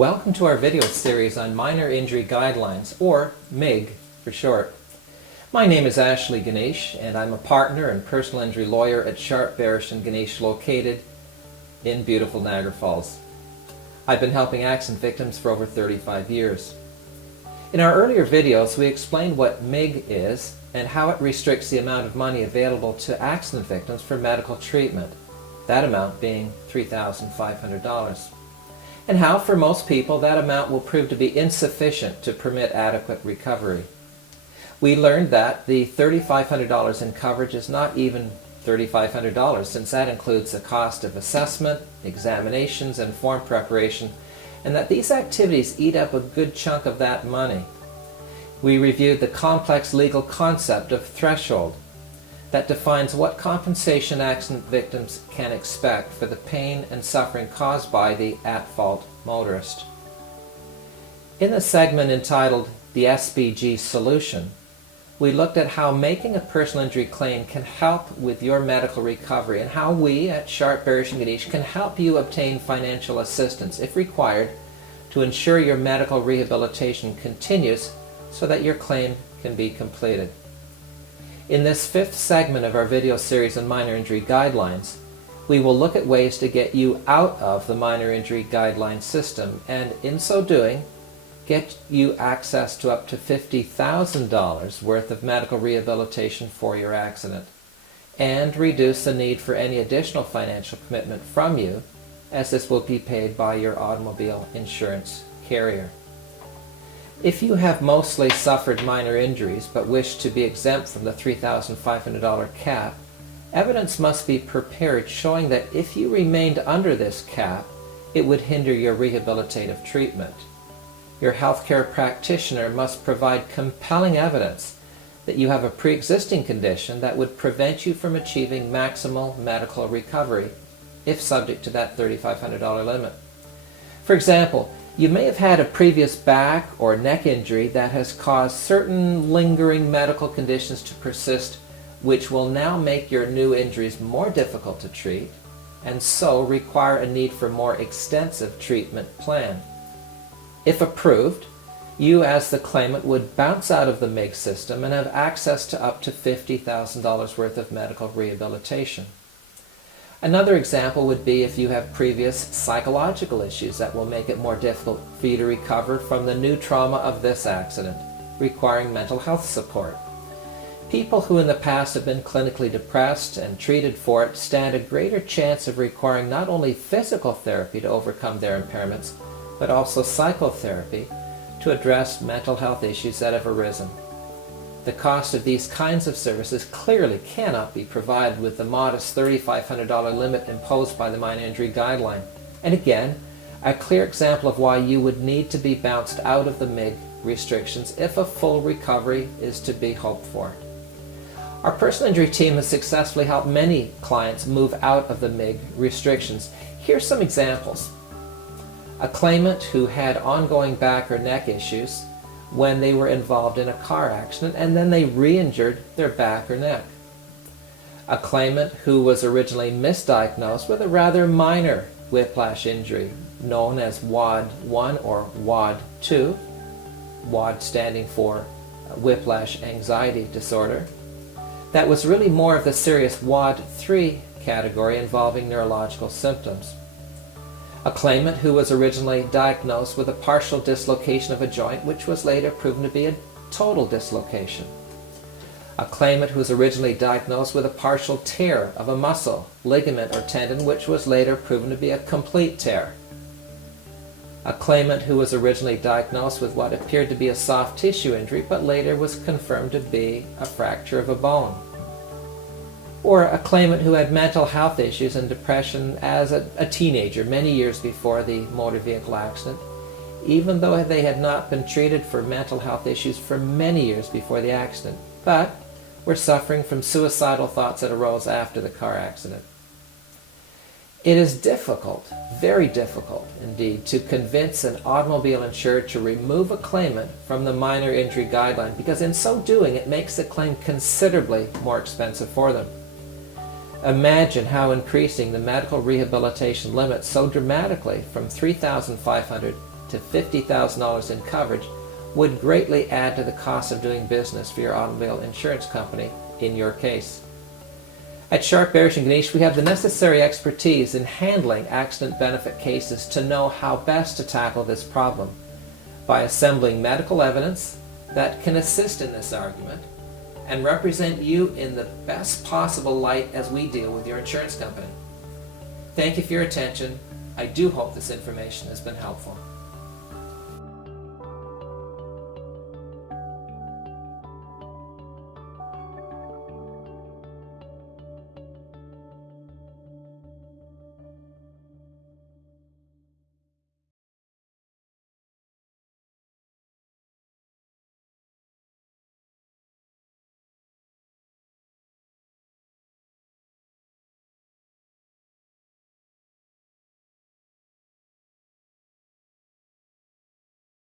Welcome to our video series on Minor Injury Guidelines, or MIG for short. My name is Ashley Gnyś, and I'm a partner and personal injury lawyer at Sharp, Barish & Gnyś, located in beautiful Niagara Falls. I've been helping accident victims for over 35 years. In our earlier videos, we explained what MIG is and how it restricts the amount of money available to accident victims for medical treatment, that amount being $3,500. And how, for most people, that amount will prove to be insufficient to permit adequate recovery. We learned that the $3,500 in coverage is not even $3,500, since that includes the cost of assessment, examinations, and form preparation, and that these activities eat up a good chunk of that money. We reviewed the complex legal concept of threshold that defines what compensation accident victims can expect for the pain and suffering caused by the at-fault motorist. In the segment entitled The SBG Solution, we looked at how making a personal injury claim can help with your medical recovery and how we at Sharp, Barish & Gnyś can help you obtain financial assistance, if required, to ensure your medical rehabilitation continues so that your claim can be completed. In this fifth segment of our video series on Minor Injury Guidelines, we will look at ways to get you out of the Minor Injury Guideline system and, in so doing, get you access to up to $50,000 worth of medical rehabilitation for your accident, and reduce the need for any additional financial commitment from you, as this will be paid by your automobile insurance carrier. If you have mostly suffered minor injuries but wish to be exempt from the $3,500 cap, evidence must be prepared showing that if you remained under this cap, it would hinder your rehabilitative treatment. Your healthcare practitioner must provide compelling evidence that you have a pre-existing condition that would prevent you from achieving maximal medical recovery if subject to that $3,500 limit. For example, you may have had a previous back or neck injury that has caused certain lingering medical conditions to persist, which will now make your new injuries more difficult to treat, and so require a need for more extensive treatment plan. If approved, you as the claimant would bounce out of the MIG system and have access to up to $50,000 worth of medical rehabilitation. Another example would be if you have previous psychological issues that will make it more difficult for you to recover from the new trauma of this accident, requiring mental health support. People who in the past have been clinically depressed and treated for it stand a greater chance of requiring not only physical therapy to overcome their impairments, but also psychotherapy to address mental health issues that have arisen. The cost of these kinds of services clearly cannot be provided with the modest $3,500 limit imposed by the Minor Injury Guideline. And again, a clear example of why you would need to be bounced out of the MIG restrictions if a full recovery is to be hoped for. Our personal injury team has successfully helped many clients move out of the MIG restrictions. Here's some examples. A claimant who had ongoing back or neck issues when they were involved in a car accident and then they re-injured their back or neck. A claimant who was originally misdiagnosed with a rather minor whiplash injury known as WAD 1 or WAD 2, WAD standing for whiplash anxiety disorder, that was really more of the serious WAD 3 category involving neurological symptoms. A claimant who was originally diagnosed with a partial dislocation of a joint, which was later proven to be a total dislocation. A claimant who was originally diagnosed with a partial tear of a muscle, ligament, or tendon, which was later proven to be a complete tear. A claimant who was originally diagnosed with what appeared to be a soft tissue injury, but later was confirmed to be a fracture of a bone. Or a claimant who had mental health issues and depression as a teenager many years before the motor vehicle accident, even though they had not been treated for mental health issues for many years before the accident, but were suffering from suicidal thoughts that arose after the car accident. It is difficult, very difficult indeed, to convince an automobile insurer to remove a claimant from the Minor Injury Guideline, because in so doing it makes the claim considerably more expensive for them. Imagine how increasing the medical rehabilitation limit so dramatically from $3,500 to $50,000 in coverage would greatly add to the cost of doing business for your automobile insurance company in your case. At Sharp, Barish & Gnyś, we have the necessary expertise in handling accident benefit cases to know how best to tackle this problem by assembling medical evidence that can assist in this argument and represent you in the best possible light as we deal with your insurance company. Thank you for your attention. I do hope this information has been helpful.